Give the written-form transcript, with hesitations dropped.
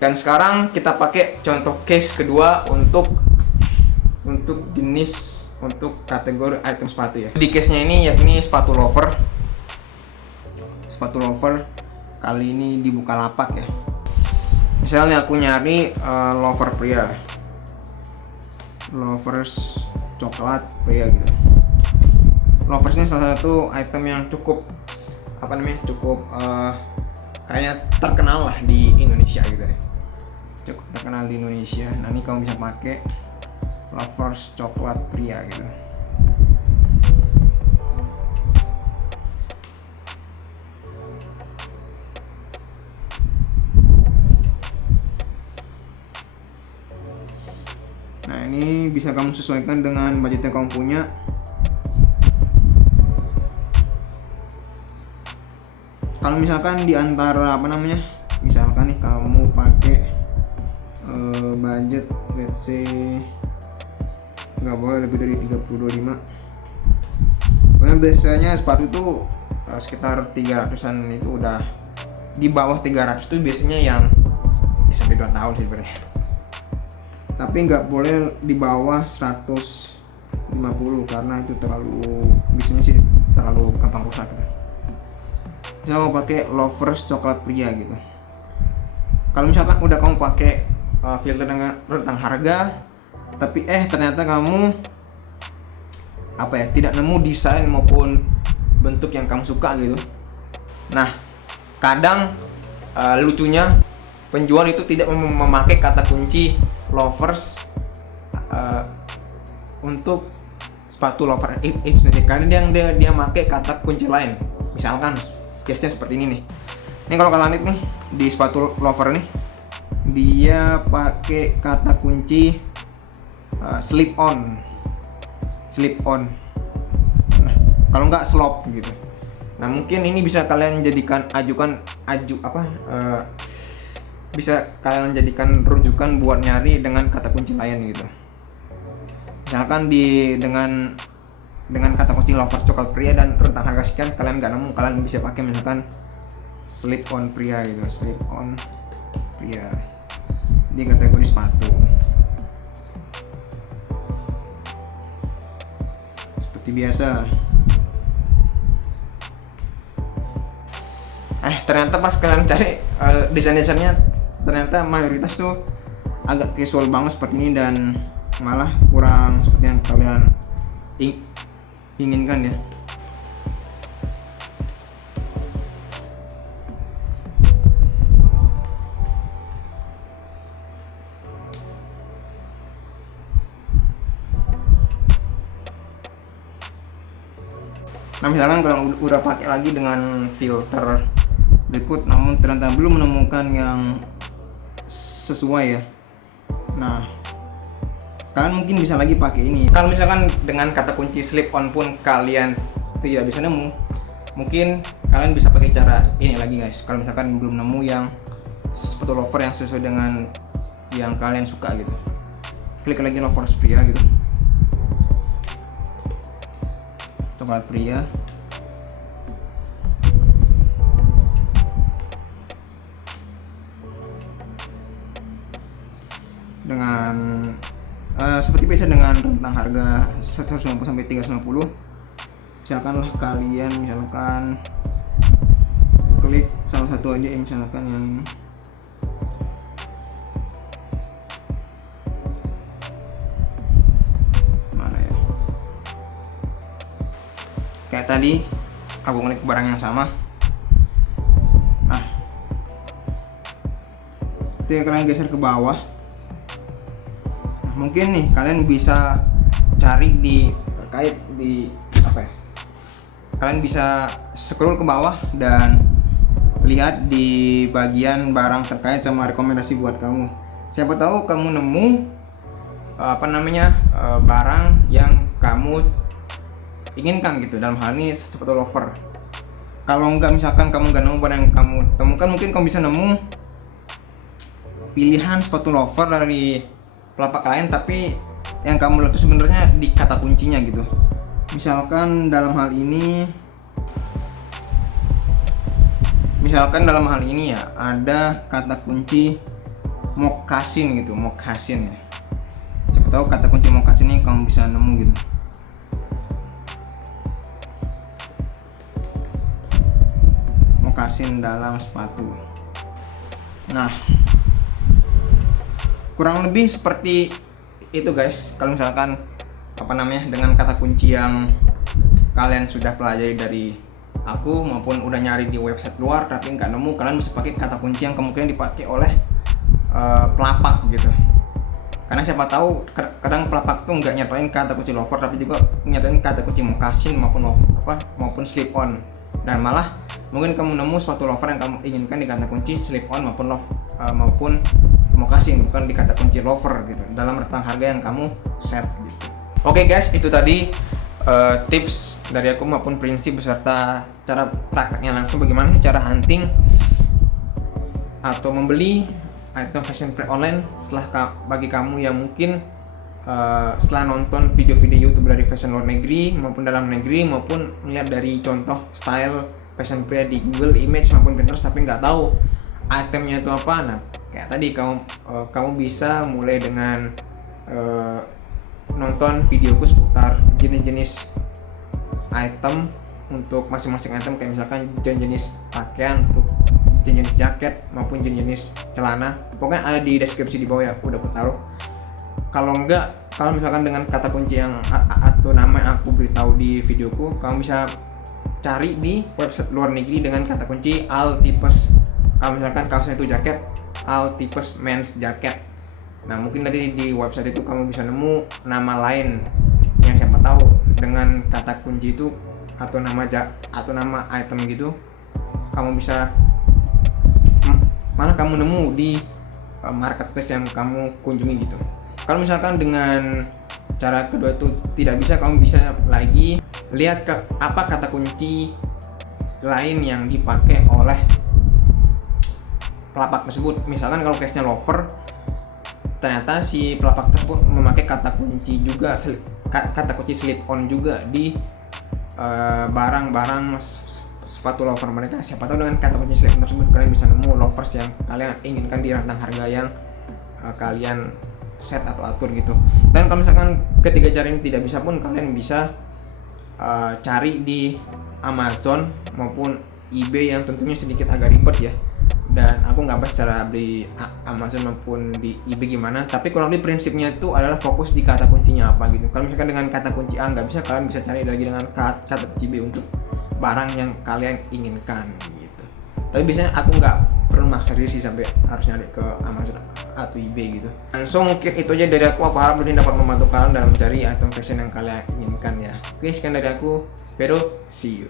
Dan sekarang kita pakai contoh case kedua untuk jenis untuk kategori item sepatu ya. Di case-nya ini yakni sepatu loafer. Sepatu loafer kali ini di Bukalapak ya. Misalnya aku nyari loafer pria, loafers coklat pria gitu. Loafers ini salah satu item yang cukup cukup kayaknya terkenal lah di Indonesia gitu ya. Cukup terkenal di Indonesia. Nah ini kamu bisa pakai loafers coklat pria gitu. Nah ini bisa kamu sesuaikan dengan budget yang kamu punya. Kalau misalkan di antara misalkan nih kamu pakai budget let's say nggak boleh lebih dari 30-25. Karena biasanya sepatu itu sekitar 300-an itu udah, di bawah 300 itu biasanya yang sampai 2 tahun sih sebenarnya. Tapi nggak boleh di bawah 150 karena itu biasanya sih terlalu gampang rusak gitu. Saya mau pakai loafers coklat pria gitu. Kalau misalkan udah kamu pakai filter dengan rentang harga, tapi ternyata kamu tidak nemu desain maupun bentuk yang kamu suka gitu. Nah, kadang lucunya penjual itu tidak memakai kata kunci loafers untuk sepatu loafer itu sendiri, karena dia pakai kata kunci lain. Misalkan case-nya seperti ini nih. Ini kalau kalian lihat nih di sepatu loafer nih, dia pakai kata kunci slip on. Nah, kalau nggak slop gitu. Nah, mungkin ini bisa kalian jadikan bisa kalian jadikan rujukan buat nyari dengan kata kunci lain gitu. Misalkan dengan kata kunci loafer coklat pria dan rentang harga sekian kalian nggak nemu, kalian bisa pakai misalkan slip on pria gitu, slip on pria di kategori sepatu. Seperti biasa. Ternyata pas kalian cari desain-desainnya, ternyata mayoritas tuh agak casual banget seperti ini dan malah kurang seperti yang kalian inginkan ya. Nah misalkan kalau udah pakai lagi dengan filter berikut namun ternyata belum menemukan yang sesuai ya. Nah kalian mungkin bisa lagi pakai ini. Kalau misalkan dengan kata kunci slip on pun kalian tidak bisa nemu, mungkin kalian bisa pakai cara ini lagi guys. Kalau misalkan belum nemu yang sepatu loafer yang sesuai dengan yang kalian suka gitu, klik lagi loafers pria gitu, coklat pria. Dengan seperti biasa dengan rentang harga 150 sampai 350. Misalkanlah kalian klik salah satu aja, misalkan yang mana ya. Kayak tadi aku klik barang yang sama. Nah, ketika kalian geser ke bawah, mungkin nih kalian bisa cari kalian bisa scroll ke bawah dan lihat di bagian barang terkait sama rekomendasi buat kamu. Siapa tahu kamu nemu barang yang kamu inginkan gitu, dalam hal ini sepatu loafer. Kalau misalkan kamu nggak nemu barang yang kamu temukan, mungkin kamu bisa nemu pilihan sepatu loafer dari pelapak lain, tapi yang kamu lihat itu sebenarnya di kata kuncinya gitu. Misalkan dalam hal ini ya ada kata kunci moccasin gitu, moccasin ya. Siapa tahu kata kunci moccasin ini kamu bisa nemu gitu. Moccasin dalam sepatu. Nah, kurang lebih seperti itu guys. Kalau misalkan dengan kata kunci yang kalian sudah pelajari dari aku maupun udah nyari di website luar tapi nggak nemu, kalian bisa pakai kata kunci yang kemungkinan dipakai oleh pelapak gitu. Karena siapa tahu kadang pelapak tuh nggak nyatain kata kunci loafer tapi juga nyatain kata kunci moccasin maupun slip on, dan malah mungkin kamu nemu sepatu loafer yang kamu inginkan di kata kunci slip on maupun moccasin, bukan di kata kunci loafer gitu, dalam rentang harga yang kamu set gitu. Oke guys, itu tadi tips dari aku maupun prinsip beserta cara prakteknya langsung bagaimana cara hunting atau membeli item fashion pre online bagi kamu yang mungkin setelah nonton video-video YouTube dari fashion luar negeri maupun dalam negeri maupun melihat dari contoh style fashion pre di Google Image maupun Pinterest tapi nggak tahu itemnya itu apa. Nah, kayak tadi kamu bisa mulai dengan nonton videoku seputar jenis-jenis item untuk masing-masing item, kayak misalkan jenis pakaian untuk jenis jaket maupun jenis celana. Pokoknya ada di deskripsi di bawah ya, udah aku taruh. Kalau misalkan dengan kata kunci yang atau nama yang aku beritahu di videoku, kamu bisa cari di website luar negeri dengan kata kunci all types. Kalau misalkan kaosnya itu jaket, all types men's jacket. Nah, mungkin dari di website itu kamu bisa nemu nama lain yang siapa tahu dengan kata kunci itu atau nama item gitu, kamu bisa malah kamu nemu di marketplace yang kamu kunjungi gitu. Kalau misalkan dengan cara kedua itu tidak bisa, kamu bisa lagi lihat apa kata kunci lain yang dipakai oleh pelapak tersebut. Misalkan kalau case-nya loafer, ternyata si pelapak tersebut memakai kata kunci slip on juga di barang-barang sepatu loafer mereka. Siapa tahu dengan kata kunci slip on tersebut kalian bisa nemu loafers yang kalian inginkan di rentang harga yang kalian set atau atur gitu. Dan kalau misalkan ketiga cara ini tidak bisa pun, kalian bisa cari di Amazon maupun eBay yang tentunya sedikit agak ribet ya. Dan aku nggak bahas cara beli Amazon maupun di eBay gimana, tapi kurang lebih prinsipnya itu adalah fokus di kata kuncinya apa gitu. Kalau misalkan dengan kata kunci A nggak bisa, kalian bisa cari lagi dengan kata kunci B untuk barang yang kalian inginkan gitu. Tapi biasanya aku nggak perlu maksa diri sih sampai harus nyari ke Amazon atau eBay gitu. So mungkin itu aja dari aku harap ini dapat membantu kalian dalam mencari item fashion yang kalian inginkan ya. Oke, sekian dari aku, Vero, see you.